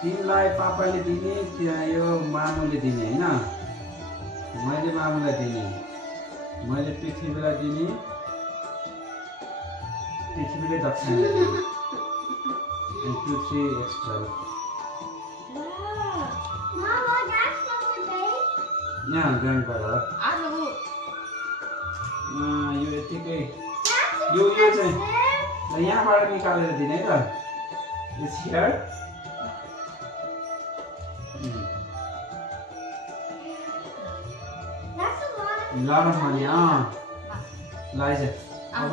तिमीलाई पापाले दिने यो मामुले दिने होइन मैले मामुलाई दिने मैले पृथ्वीलाई दिने पृथ्वीले दक्षिण and 2 3 extra यहाँ grandfather यो यतिकै यो चाहिँ यहाँबाट निकालेर दिने त it's here lot of money Liza अब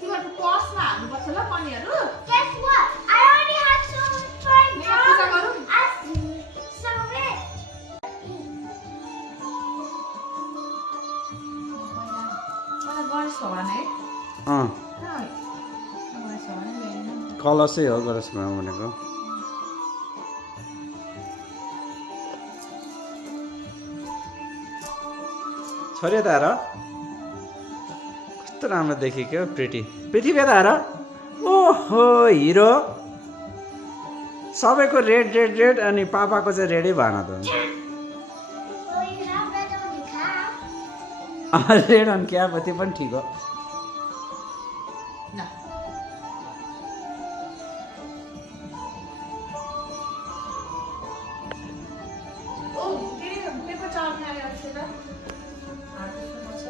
तिमीहरुको पर्समा हाल्नुपर्छ ल मनीहरु Guess what? I already have so much fun. यहाँ पूजा गरौँ So rich. मलाई गणेश भगवान है गणेश भगवान ल्याएन कलसै हो गणेशमा भनेको छोरी त हेर कस्तो राम्रो देखेको पृथ्वी त हेर ओहो हिरो सबैको रेड अनि पापाको चाहिँ रेडै भएन त Well, you have red on your cap. Red अनि क्या त्यो पनि ठिक हो ल ओ पेपर चाल्ने आयो अहिले त I need to record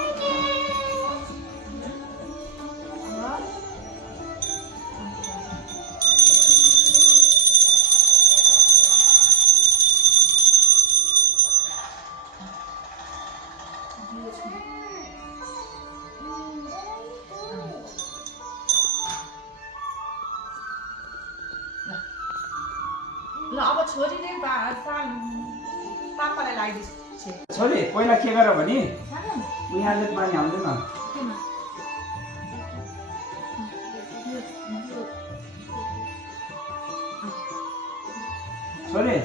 it. ल अब छोरीले पापालाई लगाइदिस् छोरी पहिला के गर भने यहाँले पानी हाल्दैन छोरी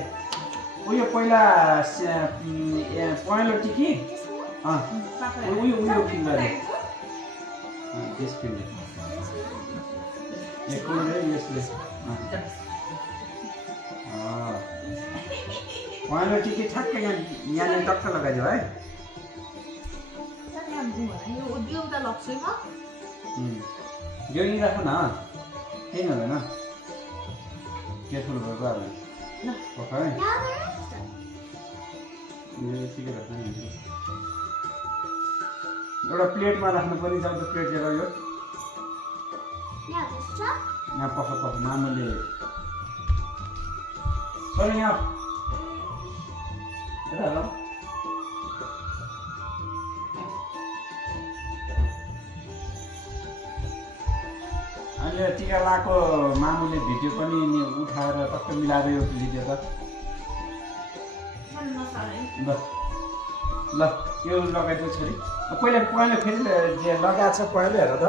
उयो पहिला पहेँलो टिकी उयो फिङ्गर यसले पहेँलो टिकी ठ्याक्कै यहाँनिर टक्क लगाइदियो है एउटा लग्छु म यो यहीँ राख न केही हुँदैन केयरफुल भएको अब है Now the rest. यतिकै राख्नु नि एउटा प्लेटमा राख्नु पनि जाउँ त प्लेट लिएर यो Now this stuff. यहाँ पख मामुले छोरी यहाँ यता हेर अहिले टिका लगाएको मामुले भिडियो पनि उठाएर टक्क मिलाएर यो भिडियो त ल यो लगाइदियो छोरी पहिला फेरि जे लगाएको छ पहिला हेर त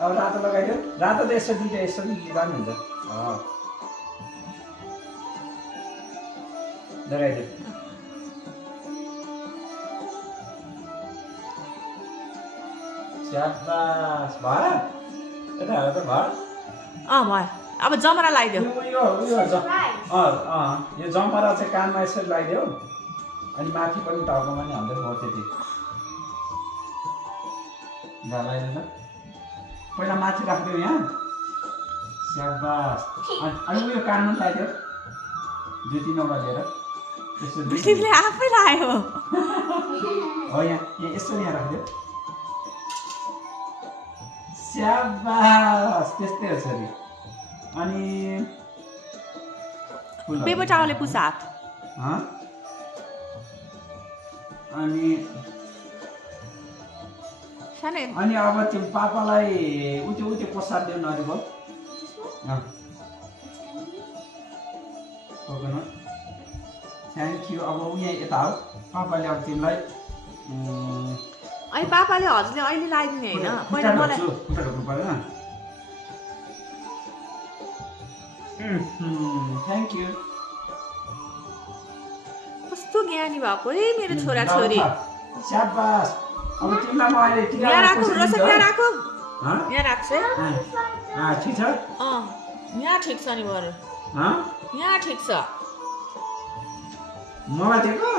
अब रातो लगाइदियो रातो त यसो दुइटा यसो जानु हुन्छ लगाइदियो स्याबास भयो यता हेर त भयो भयो अब जमरा लगाइदेऊ यो जमरा चाहिँ कानमा यसरी लगाइदियो अनि माथि पनि टाउकोमा नि हाल्दै भयो त्यति लगाइदिनु पहिला माथि राखिदियो यहाँ स्याबास अनि उयो कानमा पनि लगाइदियो दुई तिनवटा लिएर पृथ्वीले आफै लगायो हो यहाँ यसो यहाँ राखिदियो स्याबास त्यस्तै हो छोरी अनि पेपर टावलले पुसा हात अनि सानो अनि अब त्यो पापालाई उते प्रसाद दिनु नदिएको कोकोनट थ्याङ्क यू अब यहाँ यता हो पापाले अब तिमीलाई अनि पापाले हजुरले अहिले लगाइदिने होइन पहिला मलाई खुट्टा ढोक्नु परेन थ्याङ्क यू कस्तो ज्ञानी भएको है मेरो छोरा छोरी स्याबास अब तिमीलाई म अहिले टिका यहाँ लगाएर राखौँ पैसा रोशन दिन्छु यहाँ है? राखौँ हँ? यहाँ राख्छु है ठिक छ यहाँ ठिक छ नि बरु हँ? यहाँ ठिक छ मलाई दिएको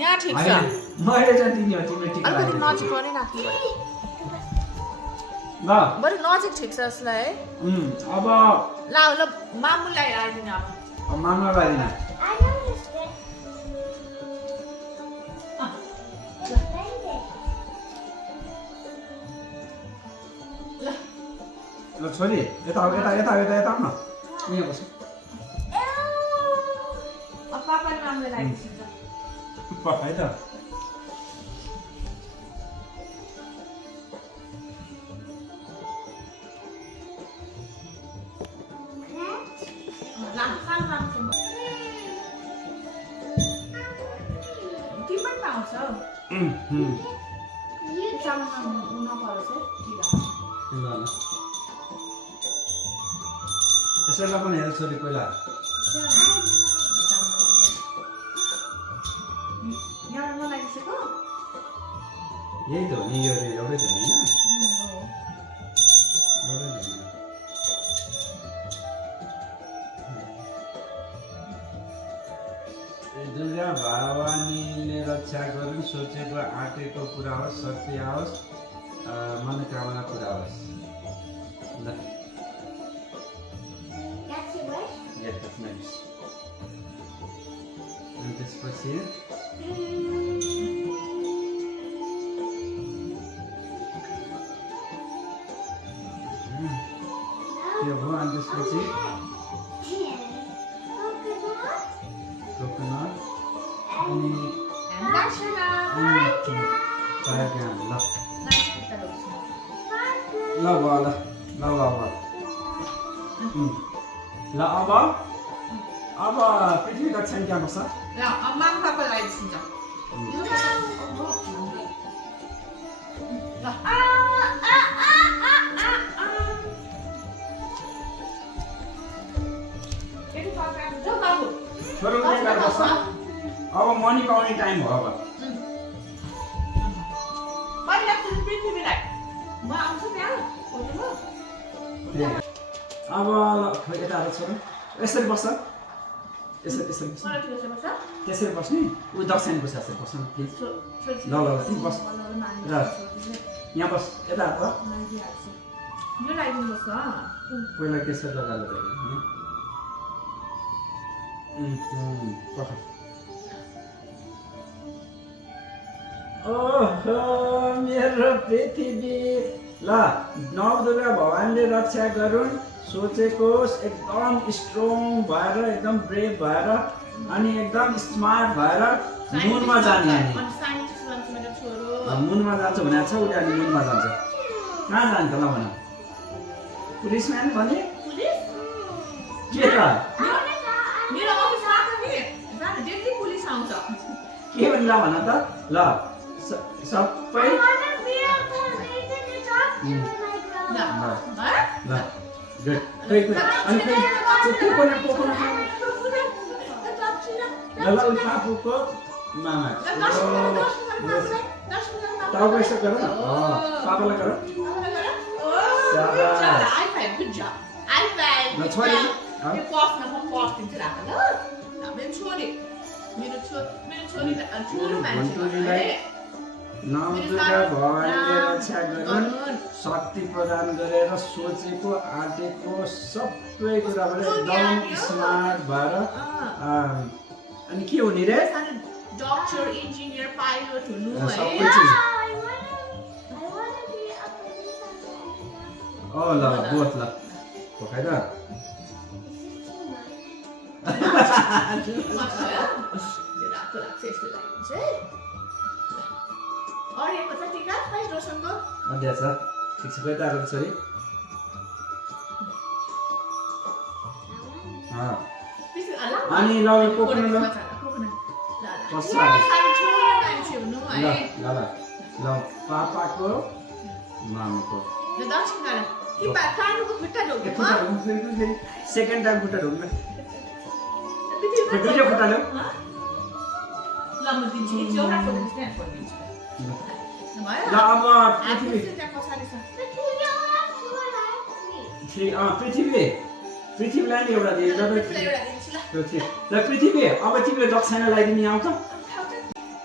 यहाँ ठिक छ होइन, मैले चाहिँ दिने हो तिमीले टिका अलिकति लगाएर नजिक पनि राख्नु पर्यो ल बरु नजिक ठिक छ यसलाई है अब ल ल मामुलाई आइदिनु अब मामा बारिन I know this bit. ल छोरी यता आऊ, यता यता यता यता आऊ न यहाँ बस अब पापाले मामुलाई लगाइदिन्छ है त तिमी पनि पाउँछौ ल ल यसैलाई पनि हेर छोरी पहिला यही त हो नि यो एउटै त हो नि होइन एउटै त हो नि। दुर्गा भवानीले रक्षा गरून् सोचेको आँटेको पुरा होस् शक्ति आओस् मनोकामना पुरा होस् ल That's your wish? Yes, that's my wish. अनि त्यसपछि त्यो भयो अनि त्यसपछि कोकोनट अनि चाय ग्राम ल ल भयो ल ल ल ल अब पृथ्वी कक्षामा क्या बस्छ छोरो चाहिँ बस्छ अब मनी पाउने टाइम हो अब अब यता छोरो यसरी बस्छ यसरी यसरी बस्छ त्यसरी बस्ने ऊ दर्शन बस्छ यसरी बस्छ प्लिज ल ल तिमी बस र यहाँ बस यता त पहिला केसरी लगाएर ओहो मेरो पृथ्वी ल नवदुर्गा भवानीले रक्षा गरून् सोचेको एकदम स्ट्रङ भएर एकदम ब्रेभ भएर अनि एकदम स्मार्ट भएर मुनमा जाने मुनमा जान्छ भनेको छ उसले अनि मुनमा जान्छ कहाँ जान्छ ल भन पुलिसम्यान भने के त के भन्दा भन त ल सबै ल गुड अनि कोकोनट ल ल पापुको मामा टाउको यसो गर न पापालाई गर नवदुर्गा भवानीले रक्षा गरून् शक्ति प्रदान गरेर सोचेको आँटेको सबै कुराबाट एकदम स्मार्ट भएर अनि के हुने रे डक्टर इन्जिनियर पाइलट हुनु सबै चिज ल बोथ ल पकाइ त अध्यास ठिक छ कोही त आएको छोरी अनि ल कोकोनट ल पापाको मामाको कि कानुको खुट्टा ढोक्यो खुट्टा ढोग्नु फेरि सेकेन्ड टाइम खुट्टा ढोग्नु दुईटा खुट्टा ल्याऊ ल म दिन्छु कि एउटा फोटो खिच्ने फोटो दिन्छु भयो ल अब पृथ्वी पछाडि छ पृथ्वीलाई नि एउटा दिए एउटा दिन्छु ल ल पृथ्वी अब तिमीले दक्षिणा लगाइदिने आउँछ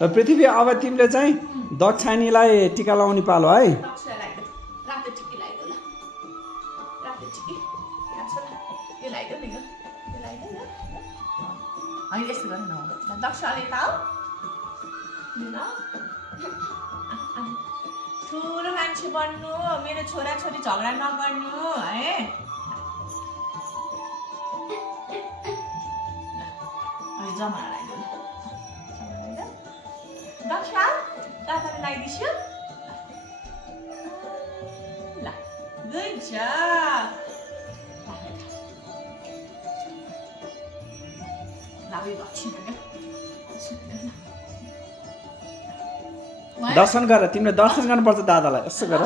ल पृथ्वी अब तिमीले चाहिँ दक्षिणीलाई टिका लगाउने पालो है दक्षिणा लगाइदे रातो टिकी लगाइदे ल रातो टिकी यहाँ छ ल यो लगाइदे नि यो लगाइदे ल होइन यस्तो गर्नु न दक्षिणाले त आऊ ल ठुलो मान्छे बन्नु मेरो छोराछोरी झगडा नगर्नु है जमारा लगाइदे दक्षा दादाले लगाइदिन्छु ल गुड जब ल यो दर्शन गर तिमीले दर्शन गर्नुपर्छ दादालाई यसो गर